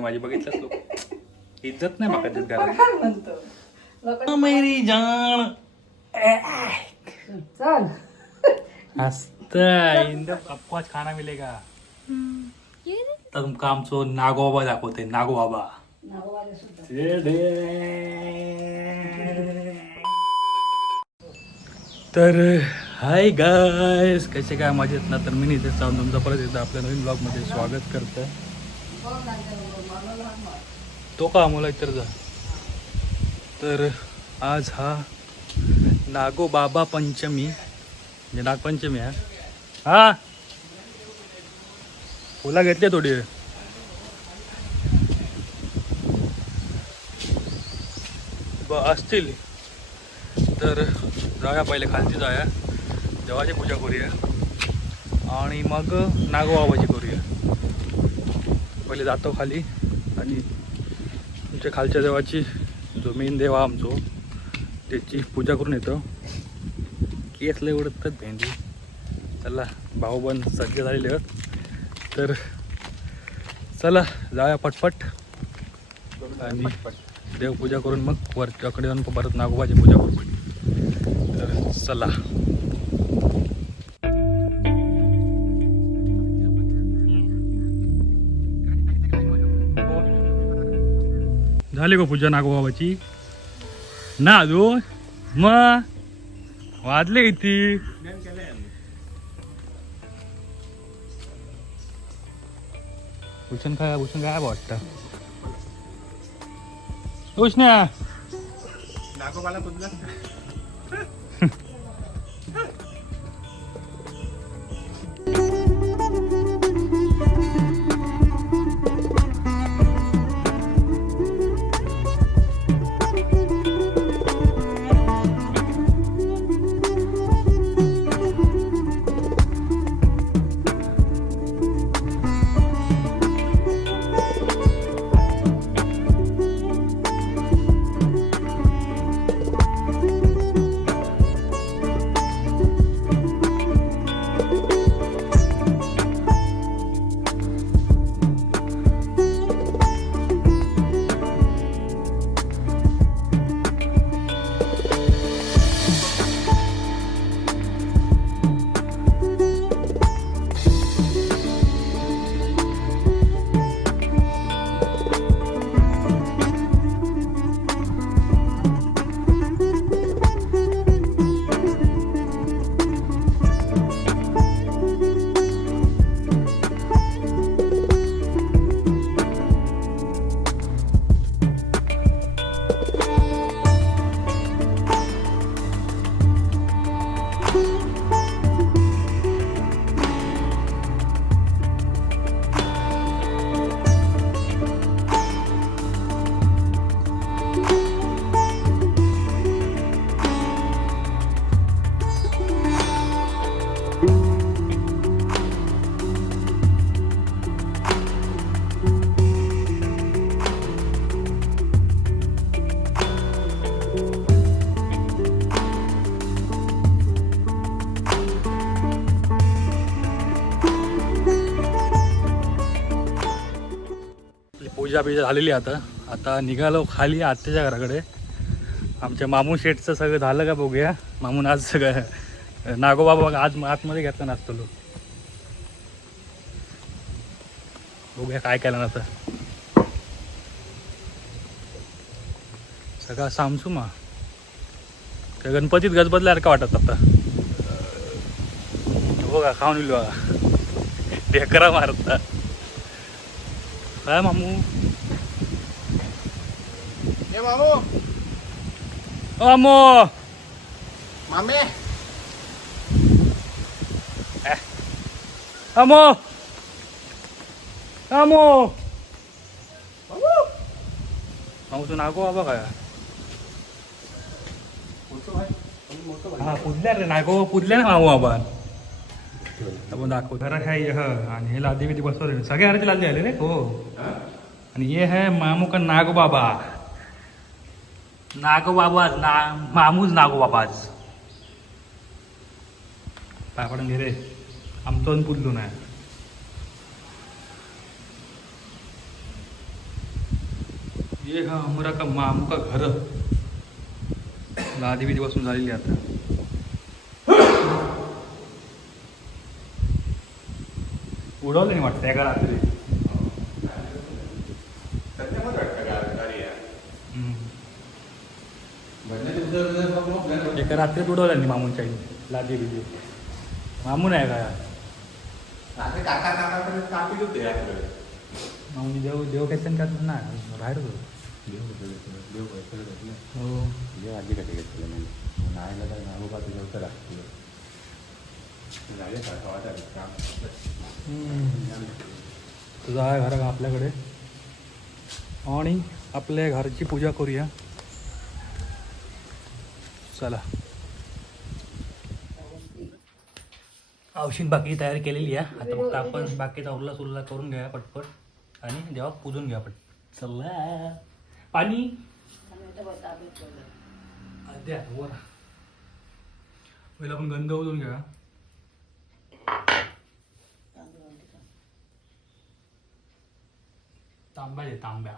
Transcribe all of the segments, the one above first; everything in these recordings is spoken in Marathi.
माझी बघितलंच लोक इज्जत नाही मागत घरात मेरी जान चल हसता इंद आपको आज खाना मिलेगा तर तुमका आमचो नागोबा दाखवते नागोबा तर हाय गायस कसे काय मजेत ना. तर मी इथे जाऊन तुमचं परत एकदा आपल्या नवीन ब्लॉग मध्ये स्वागत करतोय. तो का आम्हाला इतर जा. तर आज हा नागोबाबा पंचमी म्हणजे नागपंचमी आहे. हा फुला घेतले थोडी असतील. तर जाऊया पहिले खालती जाऊया देवाची पूजा करूया आणि मग नागोबाबाची करूया. पहिले जातो खाली आणि तुमच्या खालच्या देवाची जो मेन देवा आमचो त्याची पूजा करून येतो. केस लय उडतात भेंडी. चला भाऊ पण सज्ज झालेले आहेत तर चला जाऊया पटपट आणि देवपूजा करून मग वरच्याकडे जाऊन परत नागोबाची पूजा करू. तर चला झाली का पूजा नागोबाबाची ना अजून मग वाजले किती. भूषण काय वाटतं उष्ण्या नागोबाला तुझला पूजा बिजा झालेली. आता निघालो खाली आत्याच्या घराकडे. आमच्या मामू शेठचं सगळं झालं का बघूया. मामून आज सगळं नागोबाबा आज आतमध्ये घेतला नसतो. बघूया काय केलं ना आता. सगळा सामसू मा त्या गणपतीत गजबजल्यासारखं वाटत आता. बघा खाऊन येईल बघा ढेकरा मारता काय मामू. ए मामू मामू मामे मामू मामू मामू तू नागोबाबा काय हा पुजल्या रे नागोबा पुजल्या ना मामू बाबा. आपण दाखव घरात आहे आणि हे लादी बिदी बसवले सगळ्या घराची लादी आले रे हो. आणि हे है मामू का नागोबाबा नागोबाबाज मामूज नागोबाबाज पाय पडून घे रे आमचं पुजलो नाही. ये हा हमरा का मामू का घर लादी बिदी बसून झालेली आता. उडवलं नाही वाटतं एका रात्री. एका रात्रीत उडवलं नाही मामूंच्या लादी बिदी. मामू नाही काय मामूनी देव काय ना बाहेर होतो. हो तुझा आहे घर आपल्याकडे आणि आपल्या घरची पूजा करूया. चला औषध बाकी तयार केलेली आहे. आता फक्त आपण बाकीचा उरला सुरला करून घ्या पटपट आणि देवा पूजून घ्या पट. चला पाणी द्या वर पहिला आपण गंध ओतून घ्या. तांब्या दे तांब्या.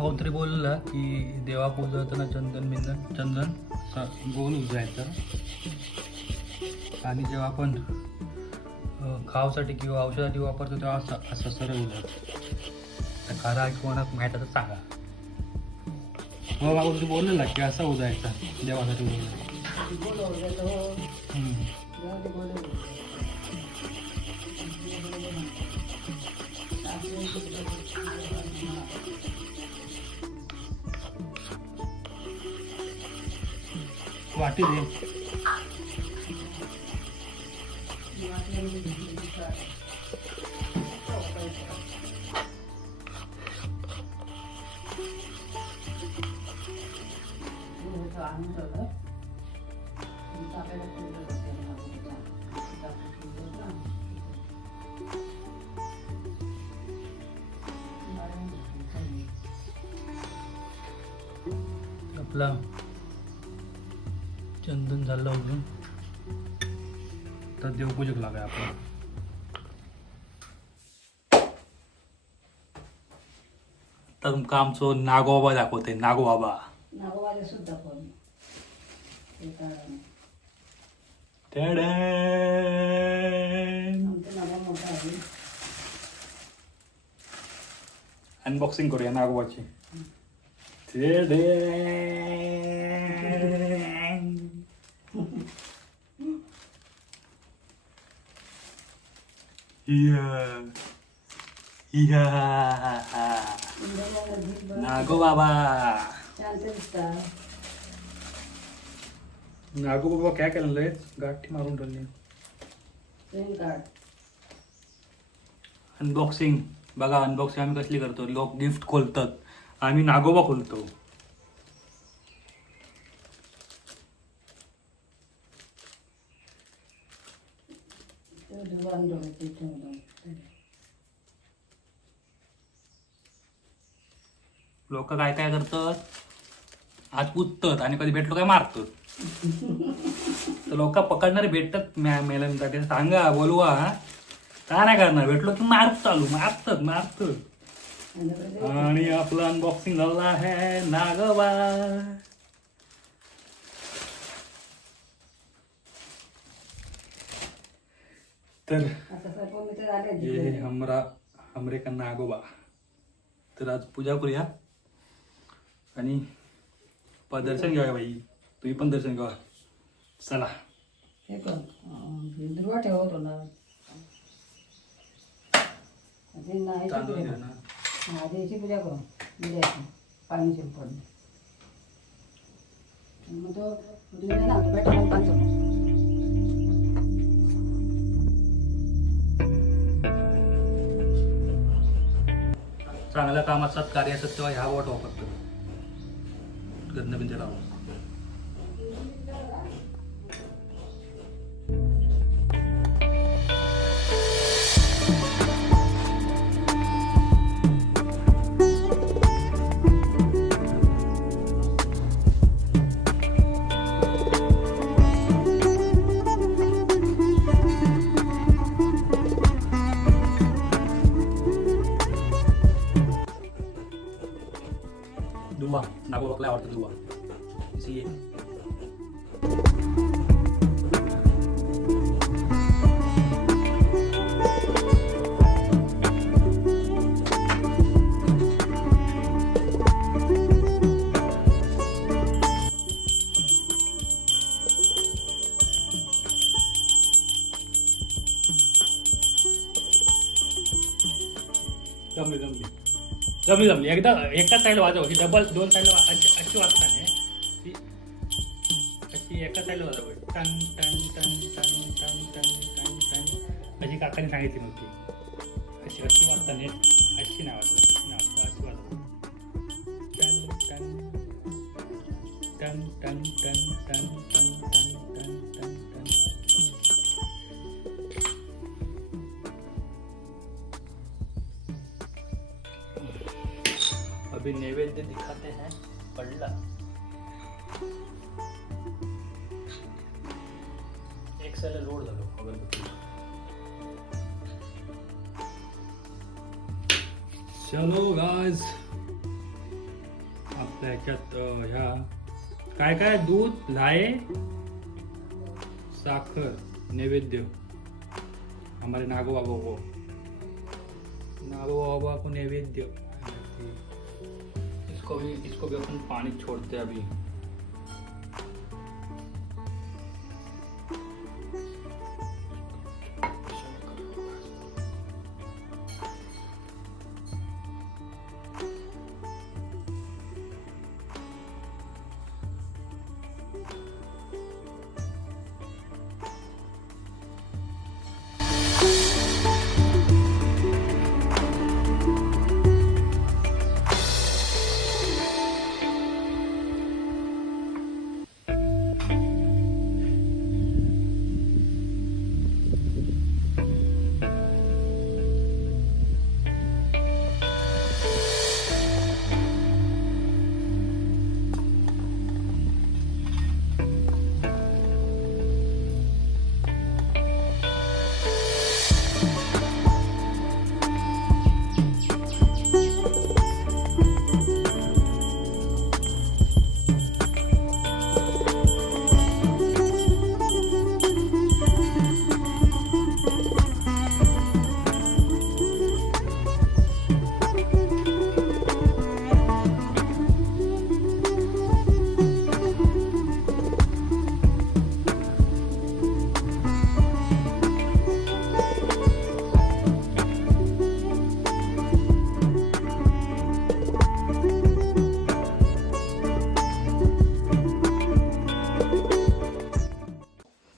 कोणतरी बोललं की देवा पूजवताना चंदन गोल उजायचं आणि जेव्हा आपण खावासाठी किंवा औषधासाठी वापरतो तेव्हा असं सरळ उजायचं. खरा कोणाक माहिती तर सांगा. मग कोणतरी बोललेला की असा उजायचा देवासाठी उजायचा. वाटी दे. आपला चंदन झालं अजून तर देवपूजक लागाय आपला. तर तुमका आमचो नागोबा दाखवते. नागोबाबा सुद्धा अनबॉक्सिंग करूया नागोबाची. नागोबाबा नागोबाबा काय केलं गाठी मारून ठेवली. अनबॉक्सिंग बघा. अनबॉक्सिंग आम्ही कसली करतो. लोक गिफ्ट खोलतात, आम्ही नागोबा खोलतो. लोक काय काय करतात, आज पुजतात आणि कधी भेटलो काय मारतात. तर लोक पकडणारे भेटतात मेल्यानंतर सांगा बोलवा. का नाही करणार, भेटलो की मारत चालू मारतात. आणि आपलं अनबॉक्सिंग झालं आहे नागोबा. तर ये हमरे का नागोबा. तर आज पूजा करूया आणि दर्शन घ्या बाई. तुम्ही पण दर्शन घ्या. चला दुर्वा ठेवतो ना आधीची पूजा करू पाणी शिंपडणे. मग तो तुम्ही ना बेटा मग पाच चांगल्या काम असतात कार्य असतात तेव्हा ह्या वॉट वापरतो गंधबिंदे लावून. दुवा नागोबाला आवडतं दुवा. इसी जमली जमली जमली जमली एकदा एका साईड वाजव. ही डबल दोन साईडला अशी वाजता नाही ती अशी एका साईडला वाजव. टन टन टन टन टन टन टन टन अशी काकाने सांगितली नव्हती. अशी अशी वाजता नाही अशी नाही वाजव. अशी नाही वाजता अशी वाजव. टन टन टन टन टन टन टन टन टन टन टन. अभी नैवेद्य दिखाते हैं. पडला एक साला लोड झालो अगरबत्ती. चलो गाइस आपल्या ह्याच्यात ह्या काय काय दूध लाये साखर नैवेद्य हमारे नागो बाबा को नैवेद्य. इसको भी अपन पानी छोड़ते हैं अभी.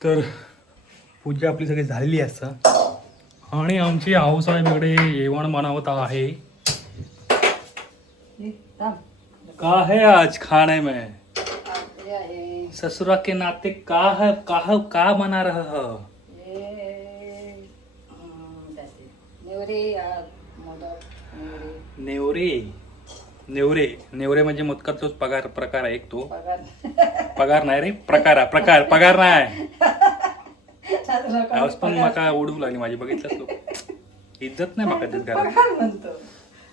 तर पूजा आपली सगळी झालेली असता आणि आमची आऊसाहेबाकडे जेवण बनवत आहे. का है आज खाने में ससुरा के नाते का बना रहा है? नेवरे म्हणजे मोदकाचाच प्रकार आहे एक तो. पगार नाही रे पगार नाही. आवाज पण माका ओढू लागली माझी. बघितलंच लोक इज्जत नाही माका देत घरात.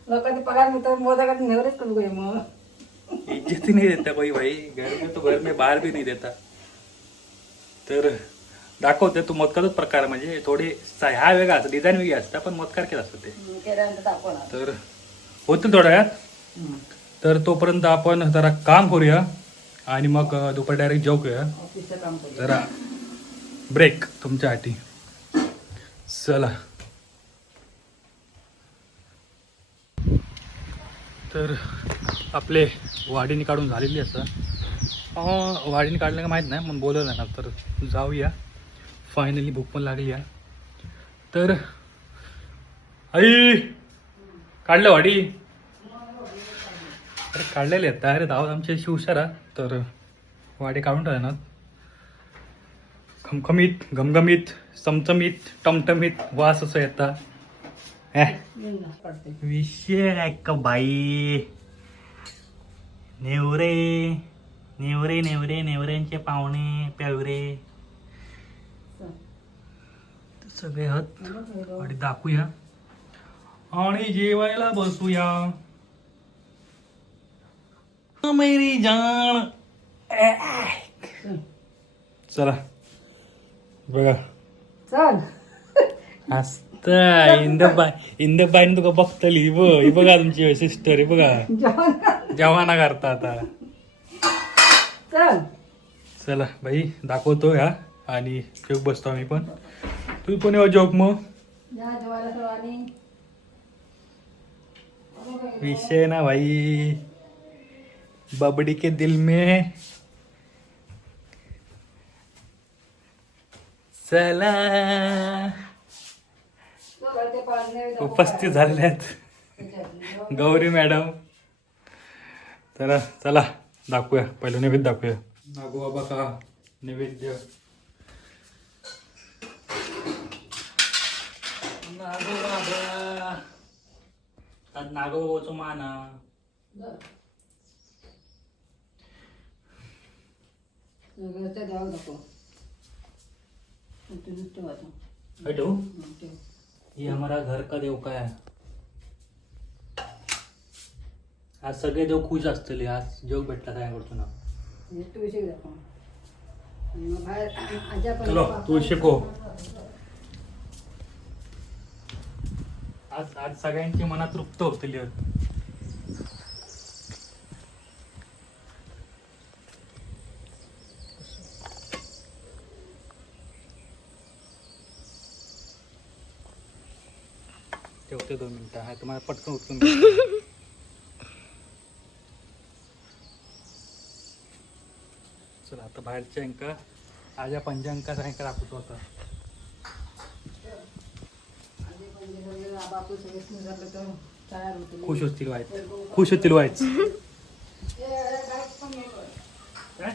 लोकांनी पगार म्हणतो मोदकात नेवरेच करू गए मग. इज्जत ही नहीं देता भाई घर में तो घर में बाहर भी नहीं देता. तर दाखवते तू मोदकाचाच प्रकार म्हणजे थोडे ह्या वेगळा असतं डिझाईन वेगळी असतं पण मोदकार केलं असतं ते. तर होतील थोड्या वेळात. तर तोपर्यंत आपण जरा काम करूया आणि मग दुपारी डायरेक्ट जेवूया. जरा ब्रेक तुमच्यासाठी. चला. तर आपले वाढीने काढून झालेली असतात वाडीने काढलं का माहीत नाही पण बोलवलं ना तर जाऊया. फायनली भूक पण लागली आहे. तर आई काढलं वाडी. अरे काढलेले आहेत तयार आहेत आहोत आमचे शिवशारा. तर वाडे काढून ठेवले ना खमखमीत घमघमीत चमचमीत टमटमीत वास असं येतात. विषय आहे का बाई. नेवरे नेवरे नेवरे नेवऱ्यांचे पाहुणे पेवरे सगळे आहेत आणि दाखवूया आणि जेवायला बसूया. मेरी जान चला बघा चल हसता इंदबाईने तुका बघतली ही बघा तुमची सिस्टर आहे बघा जेवण जवाना करता आता. चल चला भाई दाखवतो ह्या आणि जेवक बसतो आम्ही पण. तू पण येऊ जेवक मग. या जेवायला सर्वांनी. विषय ना भाई बबडी के दिल में चला उपस्थित झालेले आहेत गौरी मॅडम. तर चला दाखवूया पहिलं नैवेद्य दाखवूया. नागो बाबा का नैवेद्य. नागो बाबा आज नागो बाबाचं माना. द्यावं नको तू नुसतं वाचू. हटो ये हमारा घर का देव का है. आज सगळे देव खुश असतले. आज जेव भेटला काय करतो ना. तू विषय दाखव. मग बाहेर आजा पण चलो तू शिको. आज आज सगळ्यांची मनात तृप्त होतली. ठेवते 2 मिनिटं. आहे तुम्हाला पटकन उचलून घेतो. चला आता बाहेरचे अंक आजा पंचांकाचा अंक दाखवतो आता. बापू सगळे झालं तर तयार होते. खुश होतील व्हायचं. खुश होतील व्हायचं. काय?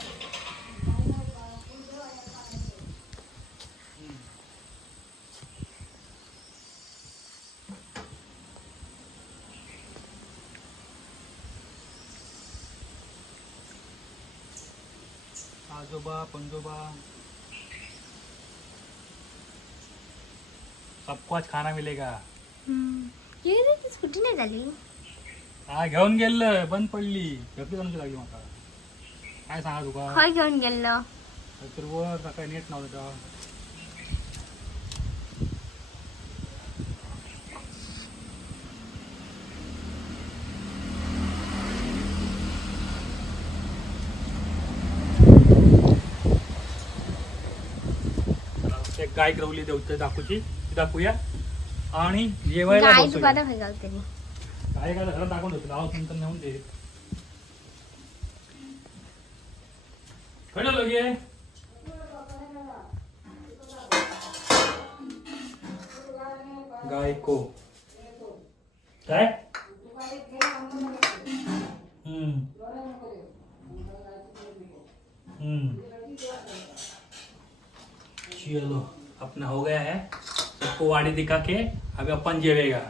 आजोबा पंजोबा सबको आज खाना मिलेगा. स्कूटी नाही झाली. हा घेऊन गेलं बंद पडली. गर्दी जणची लागली मला. काय सांगा तुका. खय घेऊन गेलो. तर वर सकाळी नेट नव्हतं. एक गाय गिरवली देवते दाखवची ती दाखवूया आणि जेवायला गाय बसूया. दुकानात भेगाव तरी. काय काय घरात दाखवून होतं गावात नंतर नेऊन दे. खडं लगे गाय को काय चलो अपना हो गया है. सबको वाड़ी दिखा के अभी अपन जेवेगा.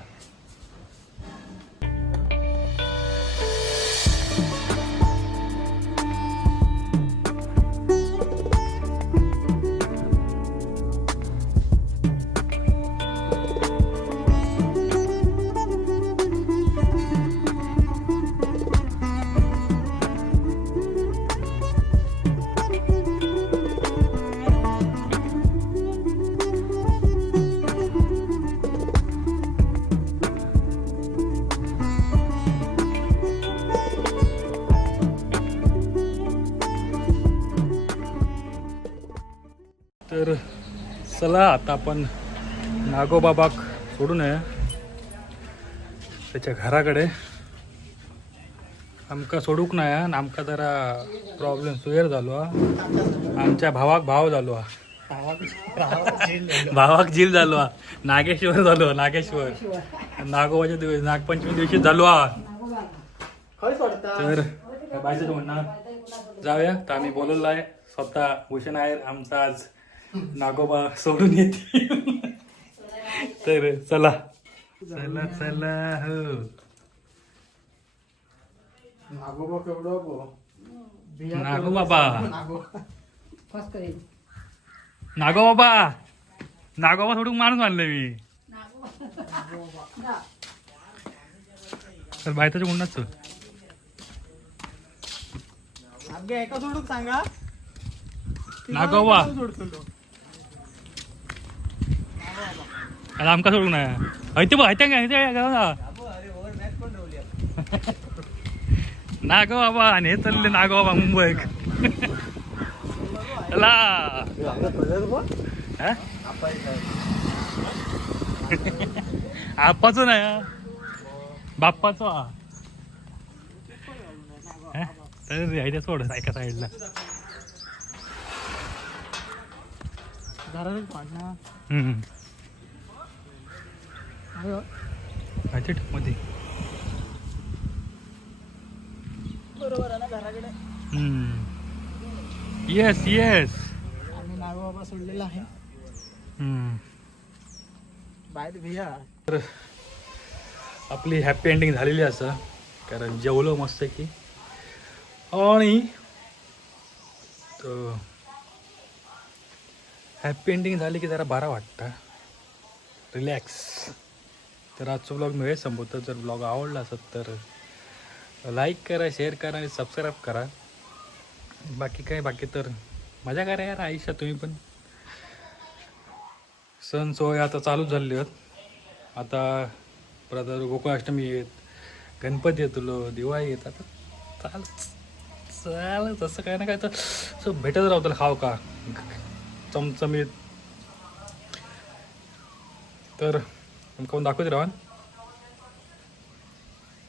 तर चला आता आपण नागोबाबाक सोडून आहे त्याच्या घराकडे. आमका सोडूक नाही हा. आमका जरा प्रॉब्लेम सुयर झालो हा. आमच्या भावाक भाव झालो हा. भावाक झील झालो हा. नागेश्वर झालो हा, नागेश्वर नागोबाच्या दिवस नागपंचमी दिवशी झालो हा. तर बायचं म्हणणार जाऊया तर आम्ही बोलवलं आहे स्वतः भूषण आहे आमचा आज नागोबा सोडून येते. तर चला चला चला हो. नागोबा केवढं नागोबाबा फस करेल नागोबाबा नागोबा सोडून माणूस मानलं मी. तर बायताच्या गुन्हाच एका सोडून सांगा नागोबा सोडतो आता आमका सोडून आहे ऐते बघ ऐते नागोबाबा आणि हे चालले नागोबाबा मुंबई. चला हा? आप्पाचं नाही हा. बाप्पाचं हा. हा? तर यायचं सोड एका साईडला मध्ये बरोबर आहे ना घराकडे. Yes yes. आम्ही नागोबाबा सोडलेला आहे बाहेर भिया. तर आपली हॅपी एंडिंग झालेली असं कारण जेवलो मस्त की आणि हॅपी एंडिंग झाली की जरा बरा वाटतं रिलॅक्स. तर आजचा ब्लॉग मी संपवतो. जर ब्लॉग आवडला असेल तर लाईक करा शेअर करा आणि सबस्क्राईब करा. बाकी तर मजा करा यार आयुष्यात तुम्ही पण. सण सोहळे आता चालूच झाले आहेत. आता परत गोकुळाष्टमी येत गणपती येतलो दिवाळी येत आता चाल तसं काय ना काय तर असं भेटत राहू त्याला खाव का चमचमीत. तर कोण दाखवते राहा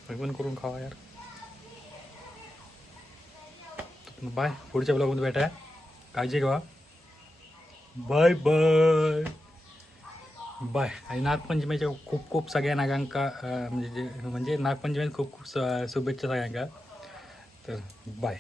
पण करून खावा यार. बाय पुढच्या ब्लॉगमध्ये भेटा. काळजी घ्या. Bye bye bye. आणि नागपंचमीच्या खूप खूप सगळ्या नागांका म्हणजे नागपंचमीत खूप खूप शुभेच्छा सगळ्यांका. तर बाय.